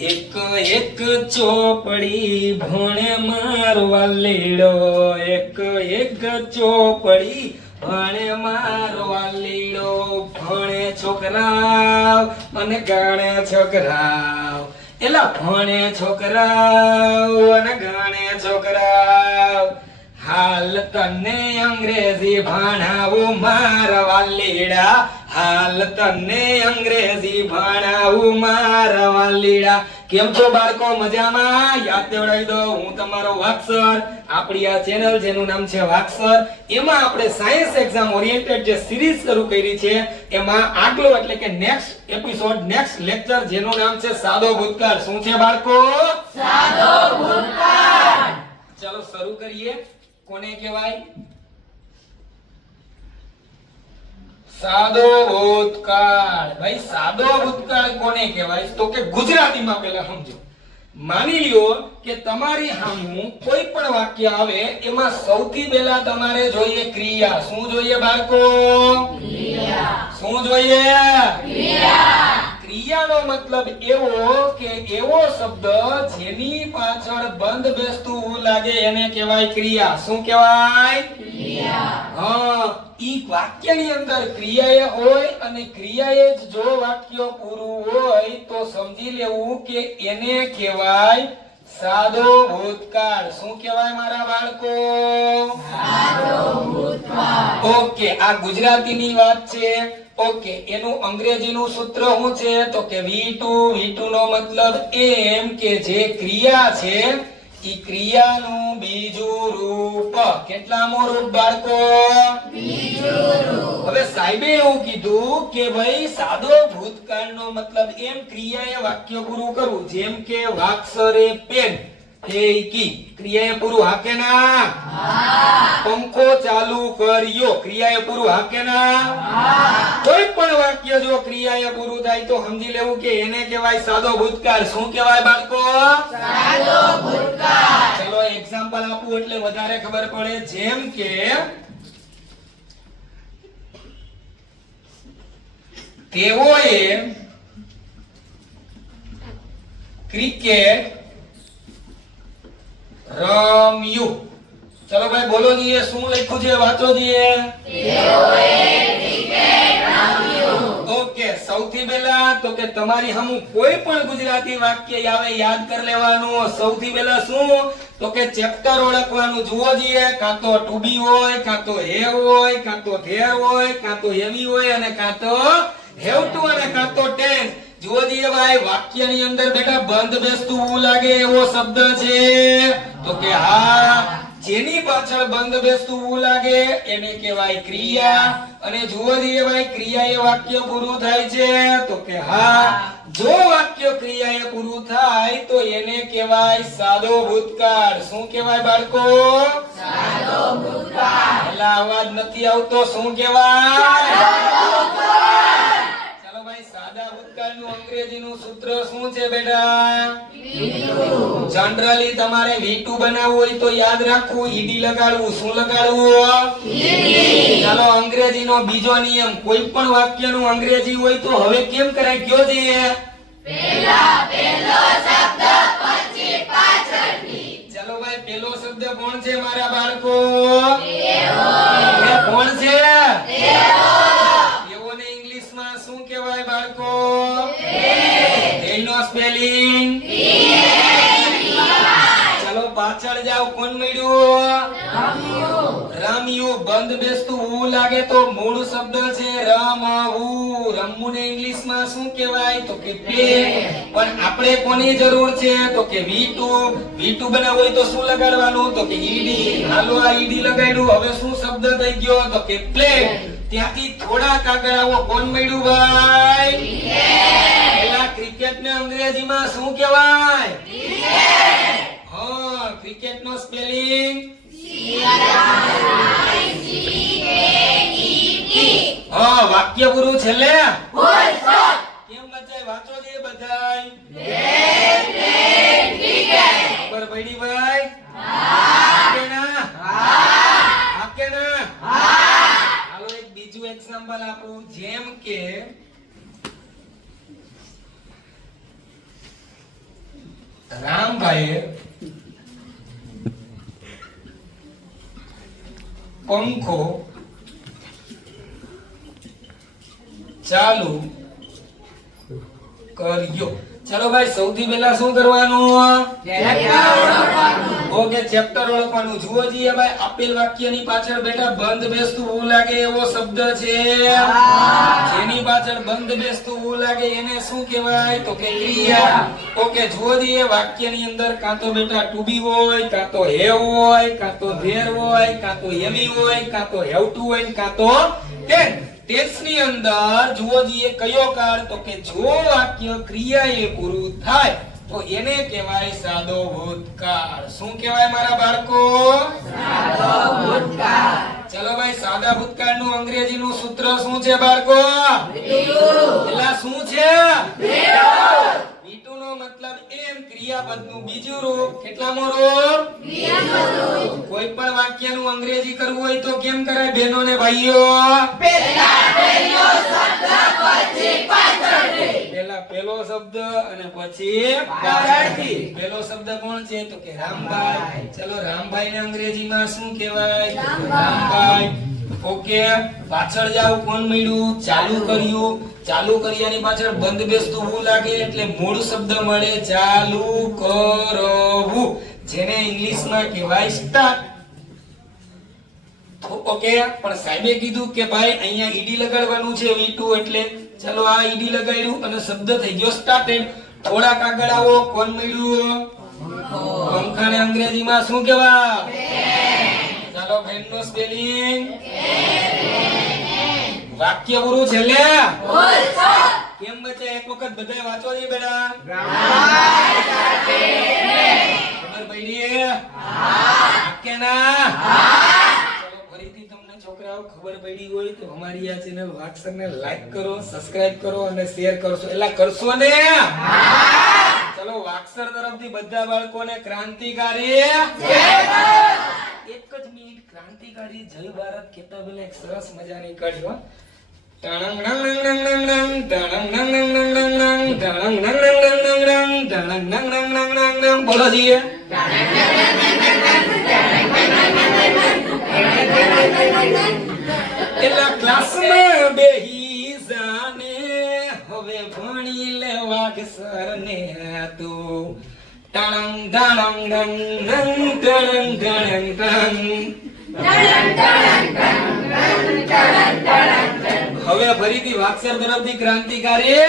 એક એક ચોપડી ભણે મારો વાલીડો, એક એક ચોપડી ભણે મારો વાલીડો, ભણે છોકરાવ અને ગણે છોકરાવ, એલા ભણે છોકરાવ અને ગણે છોકરાવ. હાલ તને અંગ્રેજી ભણાવું મારા વાલીડા, હાલ તને અંગ્રેજી ભણાવું મારા વાલીડા. કેમ છો બાળકો, મજામાં? યાદ દેવડાવી દો, હું તમારો વાક્સર. આપણી આ ચેનલ જેનું નામ છે વાક્સર, એમાં આપણે સાયન્સ એક્ઝામ ઓરિએન્ટેડ જે સિરીઝ શરૂ કરી છે એમાં આગલો એટલે કે નેક્સ્ટ એપિસોડ, નેક્સ્ટ લેક્ચર જેનું નામ છે સાદો ભૂતકાળ. શું છે બાળકો? સાદો ભૂતકાળ. ચાલો શરૂ કરીએ. કોને કહેવાય સાદો ભૂતકાળ? ભાઈ સાદો ભૂતકાળ કોને કહેવાય? તો કે ગુજરાતીમાં પહેલા સમજો. માની લ્યો કે તમારી સામે કોઈ પણ વાક્ય આવે એમાં સૌથી પહેલા તમારે જોઈએ ક્રિયા. શું જોઈએ બાળકો? ક્રિયા. શું જોઈએ? ક્રિયા. ક્રિયાનો મતલબ એવો કે એવો શબ્દ જેની પાછળ બંધ બેસતું લાગે એને કહેવાય ક્રિયા. શું કહેવાય? ક્રિયા. હા, ઈ વાક્યની અંદર ક્રિયાએ હોય અને ક્રિયાએ જ જો વાક્ય પૂરું હોય તો સમજી લેવું કે એને કહેવાય સાદો ભૂતકાળ. શું કહેવાય મારા બાળકો? સાદો ભૂતકાળ. ઓકે, આ ગુજરાતીની વાત છે. ઓકે, એનું અંગ્રેજીનું સૂત્ર શું છે? તો કે V2. V2 નો મતલબ એમ કે જે ક્રિયા છે ઈ ક્રિયાનું બીજું રૂપ. કેટલામું રૂપ બાળકો? બીજું રૂપ. હવે સાહેબે એવું કીધું કે ભાઈ સાદો ભૂતકાળનો મતલબ એમ ક્રિયાએ વાક્ય પૂરું કરવું. જેમ કે વાક્સરે પેન ફેંકી, ક્રિયાએ પૂરું હાકે ના? હા. પંખો ચાલુ કર્યો, ક્રિયાએ પૂરું હાકે ના? હા. કોઈ પણ વાક્ય જો ક્રિયાએ પૂરું થાય તો સમજી લેવું કે એને કહેવાય સાદો ભૂતકાળ. શું કહેવાય બાળકો? સાદો ભૂતકાળ. ચલો એક્ઝામ્પલ આપું એટલે વધારે ખબર પડે. જેમ કે તેઓએ ક્રિકેટ રમ્યું. ચલો ભાઈ બોલો જોઈએ, શું લખ્યું છે? વાંચો જોઈએ. તેઓએ ક્રિકેટ રમ્યું. ઓકે, સૌથી પહેલા તો કે તમારી સામે કોઈ પણ ગુજરાતી વાક્ય આવે યાદ કરી લેવાનું. સૌથી પહેલા શું? તો કે ચેપ્ટર ઓળખવાનું. જુઓ જોઈએ, કાં તો ટુ બી હોય, કાં તો હેવ હોય, કાં તો ધેર હોય, કાં તો હેવી હોય અને કાં તો હેવ ટુ અને કાં તો ટેન્સ. જુઓ જોઈએ ભાઈ, વાક્યની અંદર બેટા બંધ બેસતું લાગે એવો શબ્દ છે તો કે હા, જેની પાછળ બંધ બેસતું લાગે એને કહેવાય ક્રિયા. અને જુઓ જોઈએ ભાઈ, ક્રિયાએ વાક્ય પૂરું થાય છે તો કે હા, જો વાક્ય ક્રિયાએ પૂરું થાય તો એને કહેવાય સાદો ભૂતકાળ. શું કહેવાય બાળકો? સાદો ભૂતકાળ. એલા અવાજ નથી આવતો. શું કહેવાય? ચાલો ભાઈ, સાદા ભૂતકાળનું અંગ્રેજીનું સૂત્ર શું છે બેટા? જનરલી તમારે V2 બનાવવું હોય તો યાદ રાખવું, ed લગાડવું. શું લગાડવું? ed. ચાલો અંગ્રેજીનો બીજો નિયમ, કોઈ પણ વાક્યનું અંગ્રેજી હોય તો હવે કેમ કરાય? કયો છે? પહેલા પહેલો શબ્દ પછી પાછળથી. ચાલો ભાઈ, પહેલો શબ્દ કોણ છે મારા બાળકો? તેઓ. એ કોણ છે? તેઓ. તેઓને ઇંગ્લિશમાં શું કહેવાય બાળકો? તે. એનો સ્પેલિંગ? ચાલો પાછળ જાવ. કોણ મળ્યું? રમ્યું. રમ્યું. બંધ બેસતું ઉ લાગે તો મૂળ શબ્દ છે રમવું. રમવું ને ઇંગ્લિશમાં શું કહેવાય? તો કે પ્લે. પણ આપણે કોની જરૂર છે? તો કે V2. V2 બનાવવું હોય તો શું લગાડવાનું? તો કે ed. હાલો આ ed લગાડ્યું. હવે શું શબ્દ થઈ ગયો? તો કે પ્લે. ત્યાંથી થોડાક આગળ આવો. કોણ મળ્યું ભાઈ? પેલા ક્રિકેટ ને અંગ્રેજીમાં શું કહેવાય? હા, ક્રિકેટ નો સ્પેલિંગ? હા, વાક્ય પૂરું છેલ્લે કેમ બચાય? વાંચો જે બધાય. ખબર પડી ભાઈ? હાકે ના? હાકે ના? હાલો એક બીજું એક્ઝામ્પલ આપું. જેમ કે રામભાઈએ પંખો ચાલુ કર્યો. ચાલો ભાઈ, સૌથી પહેલા શું કરવાનું? ઓકે, ચેપ્ટર ઓળખવાનું. જુઓ જીએ ભાઈ, આપેલ વાક્યની પાછળ બેટા બંધ બેસતું ઊ લાગે એવો શબ્દ છે. જેની પાછળ બંધ બેસતું ઊ લાગે એને શું કહેવાય? તો કે ક્રિયા. ઓકે, જુઓ જીએ, વાક્યની અંદર કાં તો બેટા ટુ બી હોય, કાં તો હેવ હોય, કાં તો ધેર હોય, કાં તો હેવી હોય, કાં તો હેવ ટુ હોય, કાં તો ટેન. ટેન્સ ની અંદર જુઓ જીએ કયો કાળ? તો કે જો વાક્ય ક્રિયાએ પૂરું થાય તો એને કહેવાય સાદો ભૂતકાળ. શું કહેવાય મારા બાળકો? સાદો ભૂતકાળ. ચલો ભાઈ, સાદા ભૂતકાળનું અંગ્રેજીનું સૂત્ર શું છે બાળકો? પેલા શું છે? V2 નો મતલબ એમ, ક્રિયાપદનું બીજું રૂપ. કેટલામો રૂપ? કોઈ પણ વાક્યનું અંગ્રેજી કરવું હોય તો કેમ કરાય બહેનો ને ભાઈઓ? પેલા પેલો શબ્દ અને પછી પાછળથી. પેલો શબ્દ કોણ છે? તો કે રામભાઈ. ચલો, રામભાઈ ને અંગ્રેજીમાં શું કહેવાય? રામભાઈ. ઓકે, પાછળ જાવ, કોણ મળ્યું? ચાલુ કર્યું. ચાલુ કર્યાની પાછળ બંધ બેસતું હું લાગે એટલે મૂળ શબ્દ મળે ચાલુ કરવું, જેને ઇંગ્લિશમાં કહેવાય સ્ટાર્ટ. ઓકે, પણ સાહેબે કીધું કે ભાઈ અહીંયા ઈડી લગાડવાનું છે V2 એટલે. ચલો, આ ઈડી લગાડ્યું અને શબ્દ થઈ ગયો સ્ટાર્ટેડ. થોડાક આગળ આવો, કોણ મળ્યું? પંખાને અંગ્રેજીમાં શું કહેવાય? ચાલો, ફેન નો સ્પેલિંગ. વાક્ય પૂરું છેલ્લે કેમ બચ્ચા? એક વખત બધાય વાંચો છે બેટા. ખબર પડી? કે ના? ચલો, ફરીથી તમને છોકરાઓ ખબર પડી હોય તો અમારી આ ચેનલ વાક્સરને લાઈક કરો, સબસ્ક્રાઇબ કરો અને શેર કરશો. એલા કરશો ને? ચલો, વાક્સર તરફથી બધા બાળકોને ક્રાંતિકારી એક જ મિનિટ. ક્રાંતિકારી જય ભારત કહેતા પહેલા એક સરસ મજાની કડી હો. ટણંગ નંગ નંગ નંગ નંગ નંગ, ટણંગ નંગ નંગ નંગ નંગ નંગ, ટણંગ નંગ નંગ નંગ નંગ નંગ, ટણંગ નંગ નંગ નંગ નંગ નંગ. બોલો જીએ. એલા ક્લાસમાં બેહી જાને, હવે ભણી લે વાગસરને તું. ટણંગ ટણંગ નંગ નંગ, ટણંગ ટણંગ ટંગ. હવે ફરીથી વાક્સર તરફથી ક્રાંતિકારી